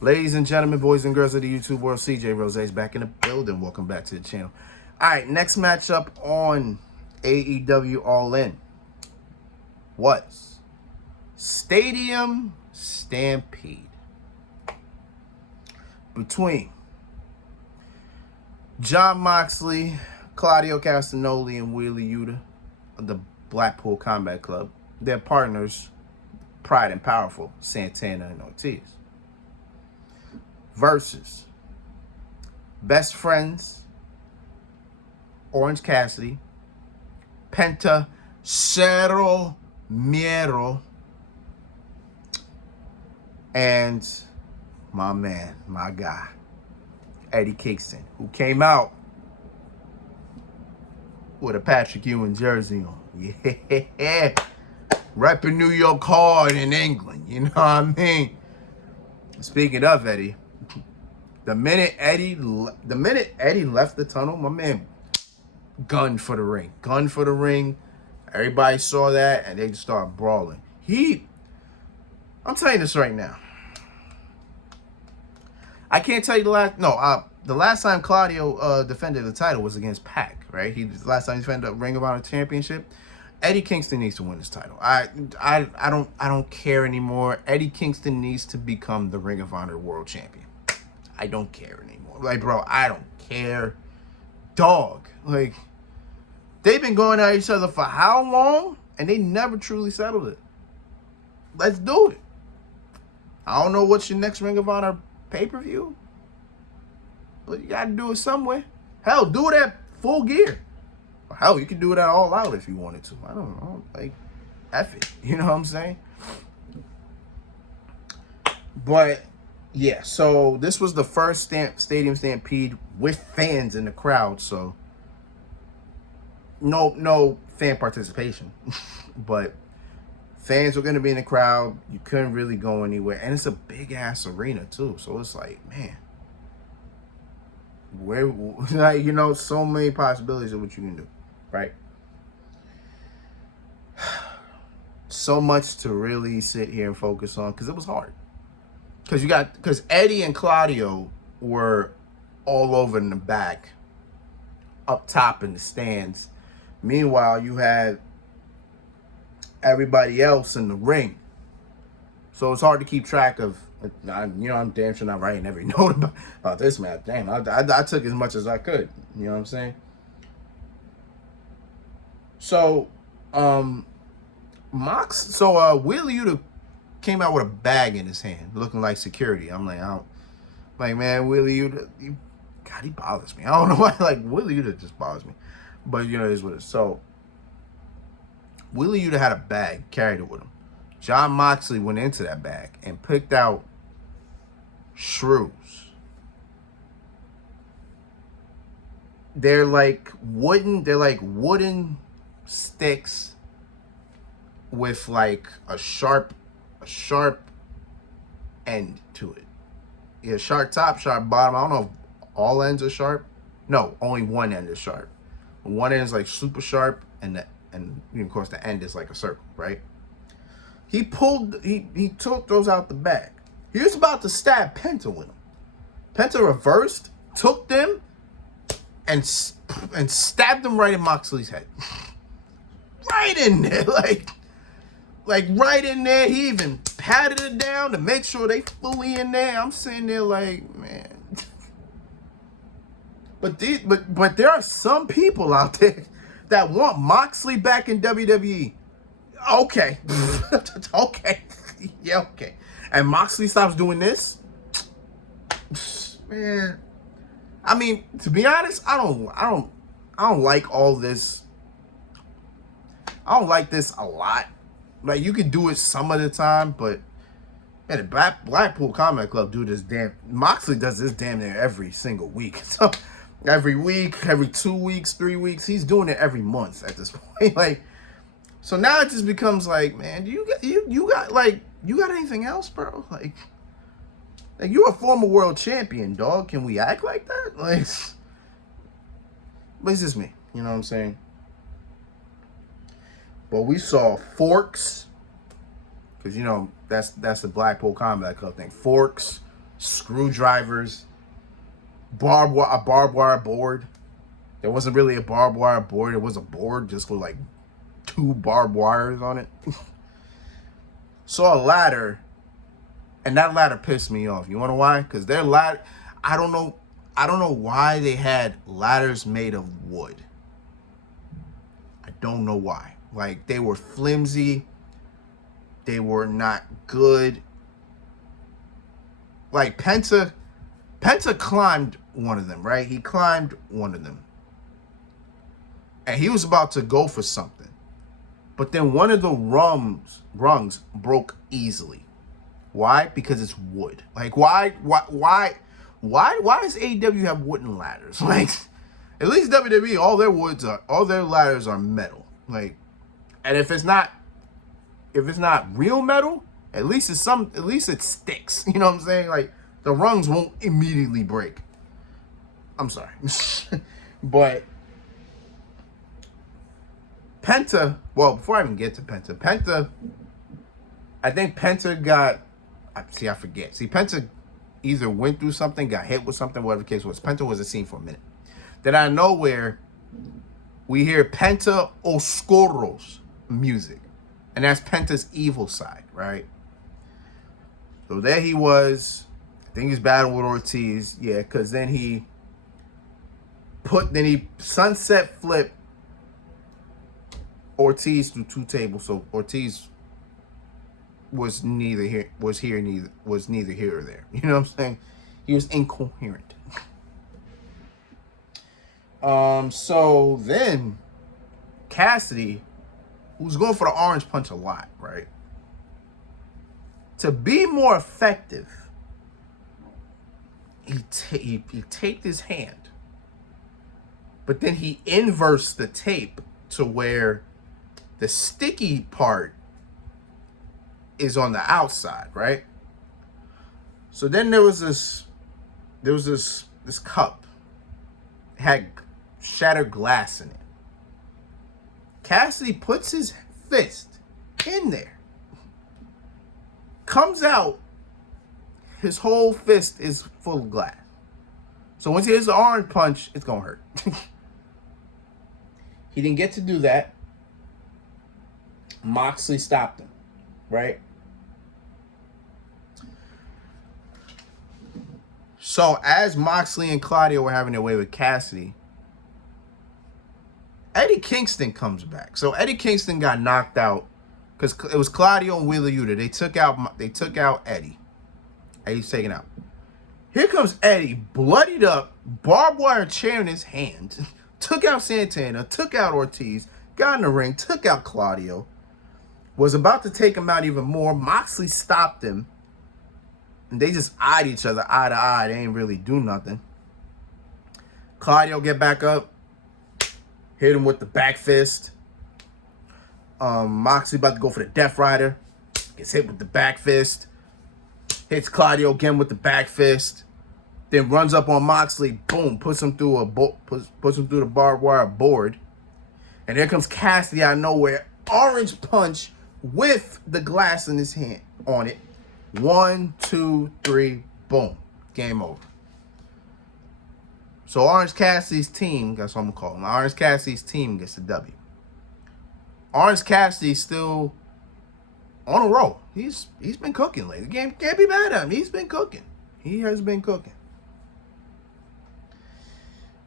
Ladies and gentlemen, boys and girls of the YouTube world, CJ Rose is back in the building. Welcome back to the channel. All right, next matchup on AEW All In was Stadium Stampede between Jon Moxley, Claudio Castagnoli, and Wheeler Yuta of the Blackpool Combat Club. Their partners, Pride and Powerful, Santana and Ortiz. Versus Best Friends, Orange Cassidy, Penta, Cero Miedo, and my man, my guy, Eddie Kingston, who came out with a Patrick Ewing jersey on. Yeah. Repping New York hard in England. You know what I mean? Speaking of Eddie, the minute Eddie left the tunnel, my man gunned for the ring. Gunned for the ring. Everybody saw that and they just started brawling. I'm telling you this right now. I can't tell you the last time Claudio defended the title was against Pac, right? The last time he defended the Ring of Honor Championship. Eddie Kingston needs to win this title. I don't care anymore. Eddie Kingston needs to become the Ring of Honor World Champion. I don't care anymore. Like, bro, I don't care. Dog. Like, they've been going at each other for how long? And they never truly settled it. Let's do it. I don't know what's your next Ring of Honor pay-per-view, but you gotta do it somewhere. Hell, do it at Full Gear. Hell, you can do it at All Out if you wanted to. I don't know. Like, F it. You know what I'm saying? But, yeah. So, this was the first Stadium Stampede with fans in the crowd. So, no fan participation. But fans were going to be in the crowd. You couldn't really go anywhere. And it's a big-ass arena, too. So, it's like, man. Like, you know, so many possibilities of what you can do. Right? So much to really sit here and focus on because it was hard. Because Eddie and Claudio were all over in the back, up top in the stands. Meanwhile, you had everybody else in the ring. So it's hard to keep track of. I'm damn sure not writing every note about this match. Damn, I took as much as I could. You know what I'm saying? So, Wheeler Yuta came out with a bag in his hand, looking like security. I'm like, man, Wheeler Yuta, God, he bothers me. I don't know why. Like, Wheeler Yuta just bothers me, but you know, it is what it is. So, Wheeler Yuta had a bag, carried it with him. Jon Moxley went into that bag and picked out shrews. They're like wooden sticks with like a sharp end to it. Yeah, sharp top, sharp bottom. I don't know if all ends are sharp. No, only one end is sharp. One end is like super sharp, and of course the end is like a circle, right? He took those out the bag. He was about to stab Penta with them. Penta reversed, took them, and stabbed him right in Moxley's head. Right in there, like right in there. He even patted it down to make sure they fully in there. I'm sitting there like, man. But there are some people out there that want Moxley back in WWE. Okay. Okay. Yeah, okay. And Moxley stops doing this? Man. I mean, to be honest, I don't like all this. I don't like this a lot. Like, you can do it some of the time, but man, the Blackpool Combat Club do this Moxley does this damn near every single week. So every week, every 2 weeks, 3 weeks, he's doing it every month at this point. Like, so now it just becomes like, man, do you got anything else, bro? Like you're a former world champion, dog. Can we act like that? Like, but it's just me. You know what I'm saying? But we saw forks, because you know that's the Blackpool Combat Club thing. Forks, screwdrivers, a barbed wire board. There wasn't really a barbed wire board. It was a board just with like 2 barbed wires on it. Saw a ladder, and that ladder pissed me off. You wanna know why? Because their ladder, I don't know why they had ladders made of wood. I don't know why. Like, they were flimsy. They were not good. Like, Penta climbed one of them, right? He climbed one of them. And he was about to go for something. But then one of the rungs broke easily. Why? Because it's wood. Like, why does AEW have wooden ladders? Like, at least WWE, all their ladders are metal. Like, and if it's not real metal, at least it sticks. You know what I'm saying? Like, the rungs won't immediately break. I'm sorry. But Penta, well, before I even get to Penta, I think Penta got, I forget. See, Penta either went through something, got hit with something, whatever the case was. Penta was a scene for a minute. Then out of nowhere, we hear Penta Oscuro's music. And that's Penta's evil side, right? So there he was. I think he's battling with Ortiz. Yeah, because then he sunset flipped Ortiz through 2 tables. So Ortiz was neither here or there. You know what I'm saying? He was incoherent. So then Cassidy, who's going for the orange punch a lot, right? To be more effective, he taped his hand, but then he inverts the tape to where the sticky part is on the outside, right? So then there was this cup. It had shattered glass in it. Cassidy puts his fist in there. Comes out, his whole fist is full of glass. So once he hits the orange punch, it's gonna hurt. He didn't get to do that. Moxley stopped him, right? So as Moxley and Claudio were having their way with Cassidy, Eddie Kingston comes back. So Eddie Kingston got knocked out because it was Claudio and Wheeler Yuta. They took out Eddie. Eddie's taken out. Here comes Eddie, bloodied up, barbed wire chair in his hand. Took out Santana, took out Ortiz, got in the ring, took out Claudio. Was about to take him out even more. Moxley stopped him. And they just eyed each other eye to eye. They ain't really do nothing. Claudio get back up. Hit him with the back fist. Moxley about to go for the Death Rider. Gets hit with the back fist. Hits Claudio again with the back fist. Then runs up on Moxley. Boom. Puts him through the barbed wire board. And here comes Cassidy out of nowhere. Orange punch with the glass in his hand on it. 1, 2, 3, boom. Game over. So Orange Cassidy's team, that's what I'm gonna call him. Orange Cassidy's team gets the W. Orange Cassidy's still on a roll. He's been cooking lately. The game can't be mad at him. He's been cooking. He has been cooking.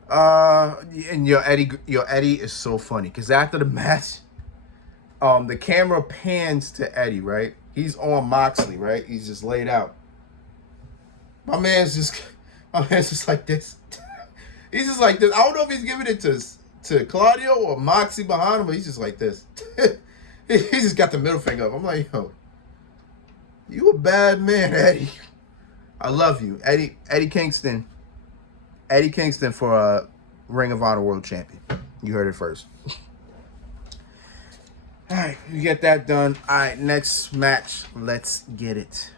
And your Eddie is so funny because after the match, the camera pans to Eddie, right? He's on Moxley, right? He's just laid out. My man's just like this. He's just like this. I don't know if he's giving it to Claudio or Moxley behind him, but he's just like this. He just got the middle finger up. I'm like, yo, you a bad man, Eddie. I love you, Eddie Kingston. Eddie Kingston for a Ring of Honor World Champion. You heard it first. All right, you get that done. All right, next match. Let's get it.